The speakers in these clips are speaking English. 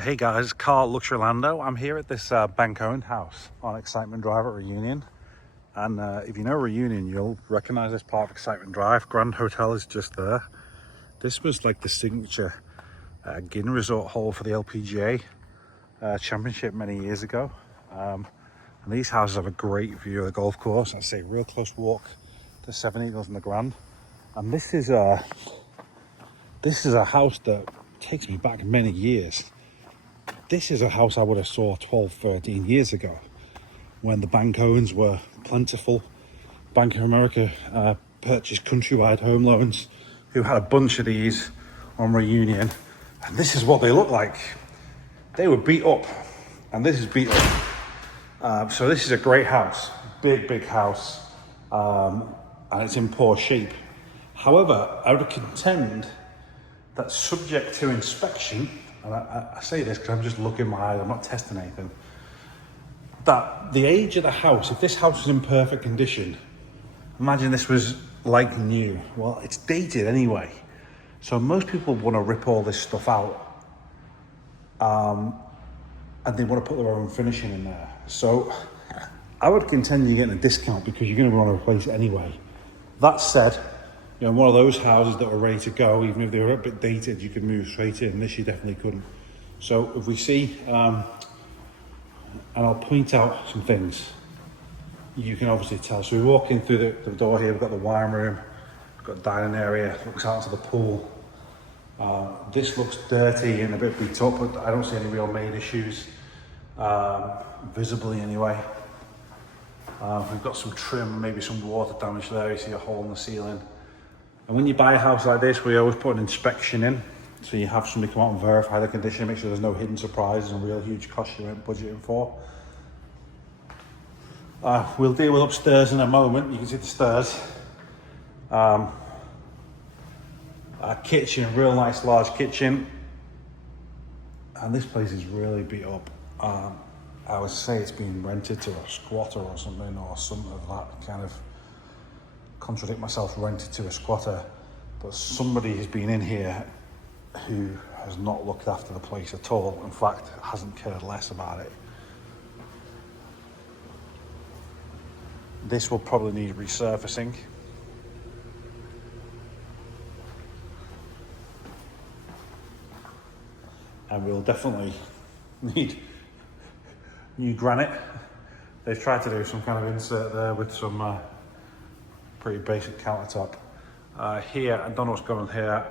Hey guys, Carl Luxorlando. I'm here at this bank-owned house on Excitement Drive at Reunion. And if you know Reunion, you'll recognize this part of Excitement Drive. Grand Hotel is just there. This was like the signature Guinness Resort hole for the LPGA Championship many years ago. And these houses have a great view of the golf course. I'd say real close walk to Seven Eagles and the Grand. And this is a house that takes me back many years. This is a house I would have saw 12, 13 years ago when the bank owns were plentiful. Bank of America purchased Countrywide Home Loans, who had a bunch of these on Reunion. And this is what they look like. They were beat up, and this is beat up. So this is a great house, big house, and it's in poor shape. However, I would contend that subject to inspection, and I say this because I'm just looking in my eyes, I'm not testing anything, that the age of the house, if this house was in perfect condition, imagine this was like new. Well, it's dated anyway. So most people want to rip all this stuff out. And they want to put their own finishing in there. So I would contend you're getting a discount because you're going to want to replace it anyway. That said, you know, one of those houses that were ready to go, even if they were a bit dated, you could move straight in. This you definitely couldn't. So if we see, and I'll point out some things, you can obviously tell. So we walk in through the door here, we've got the wine room, we've got a dining area, looks out to the pool. This looks dirty and a bit beat up, but I don't see any real main issues, visibly anyway. We've got some trim, maybe some water damage there, you see a hole in the ceiling. And when you buy a house like this, we always put an inspection in. So you have somebody come out and verify the condition, make sure there's no hidden surprises and real huge costs you weren't budgeting for. We'll deal with upstairs in a moment. You can see the stairs. Our kitchen, real nice large kitchen. And this place is really beat up. I would say it's been rented to a squatter or something of that kind of, contradict myself, rented to a squatter, but somebody has been in here who has not looked after the place at all. In fact, hasn't cared less about it. This will probably need resurfacing. And we'll definitely need new granite. They've tried to do some kind of insert there with some pretty basic countertop. Here, I don't know what's going on here.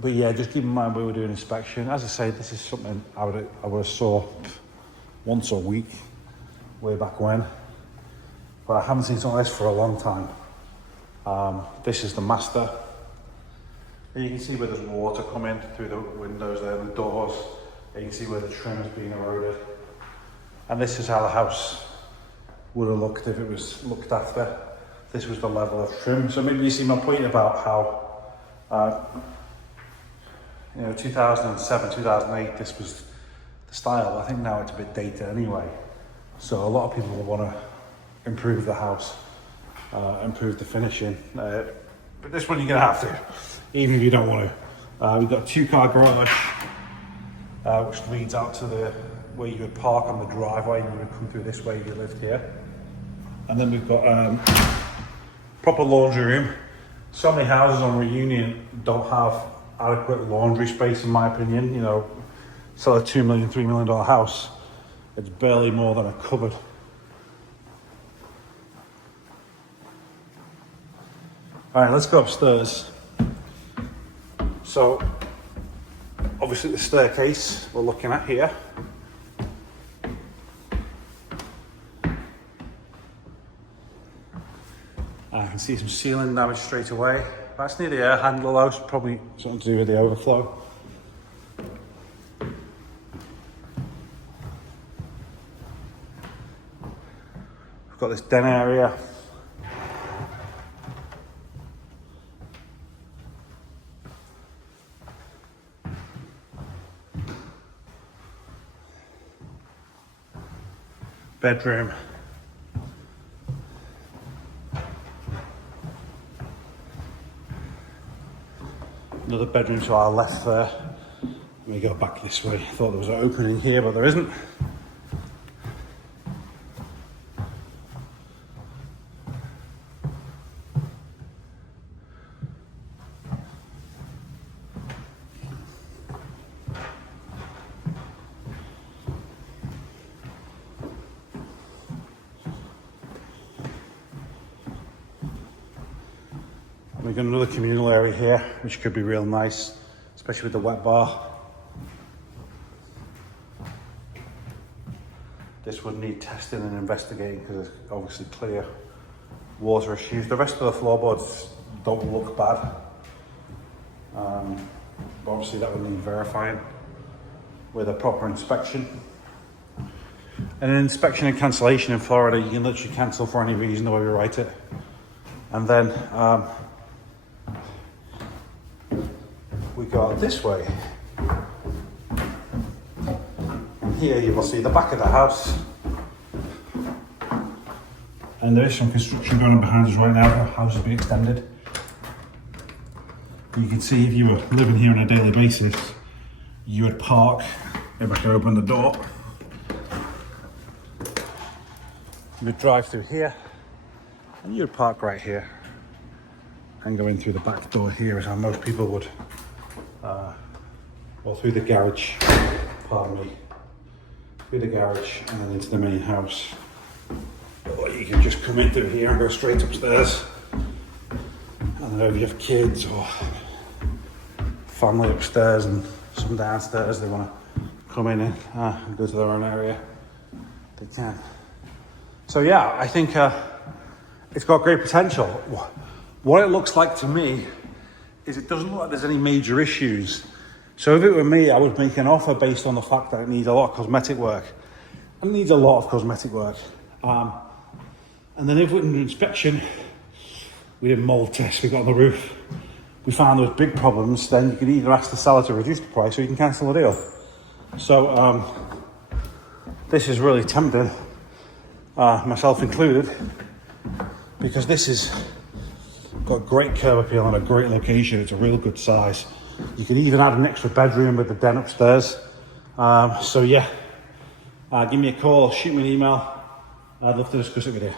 But yeah, just keep in mind we were doing inspection. As I say, this is something I would have saw once a week, way back when. But I haven't seen something like this for a long time. This is the master. And you can see where there's water coming through the windows there, the doors. And you can see where the trim has been eroded. And this is how the house would have looked if it was looked after. This was the level of trim. So maybe you see my point about how, 2007, 2008, this was the style. I think now it's a bit dated anyway. So a lot of people will want to improve the house, improve the finishing. But this one you're gonna have to, even if you don't want to. We've got a 2-car garage, which leads out to where you would park on the driveway, and you would come through this way if you lived here. And then we've got proper laundry room. So many houses on Reunion don't have adequate laundry space, in my opinion. You know, sell a $2 million, $3 million house, it's barely more than a cupboard. All right, let's go upstairs. So, obviously the staircase we're looking at here. I can see some ceiling damage straight away. That's near the air handle though, so probably something to do with the overflow. We've got this den area. Bedroom. Another bedroom to our left there. Let me go back this way. Thought there was an opening here, but there isn't. We've got another communal area here, which could be real nice, especially with the wet bar. This would need testing and investigating because there's obviously clear water issues. The rest of the floorboards don't look bad. But obviously that would need verifying with a proper inspection. And an inspection and cancellation in Florida, you can literally cancel for any reason the way we write it. And then we go this way. Here you will see the back of the house. And there is some construction going on behind us right now. The house is being extended. You can see if you were living here on a daily basis, you would park, if I can open the door, you would drive through here, and you would park right here, and go in through the back door here is how most people would, or through the garage, pardon me, through the garage and then into the main house. Or you can just come in through here and go straight upstairs. I don't know if you have kids or family upstairs and some downstairs, they want to come in and go to their own area, they can. So yeah, I think it's got great potential. What it looks like to me is it doesn't look like there's any major issues. So if it were me, I would make an offer based on the fact that it needs a lot of cosmetic work. It needs a lot of cosmetic work. And then if we did an inspection, we did mold tests, we got on the roof, we found there was big problems, then you could either ask the seller to reduce the price or you can cancel the deal. So this is really tempting, myself included, because this is got great curb appeal and a great location. It's a real good size. You could even add an extra bedroom with the den upstairs. So yeah, give me a call, shoot me an email. I'd love to discuss it with you.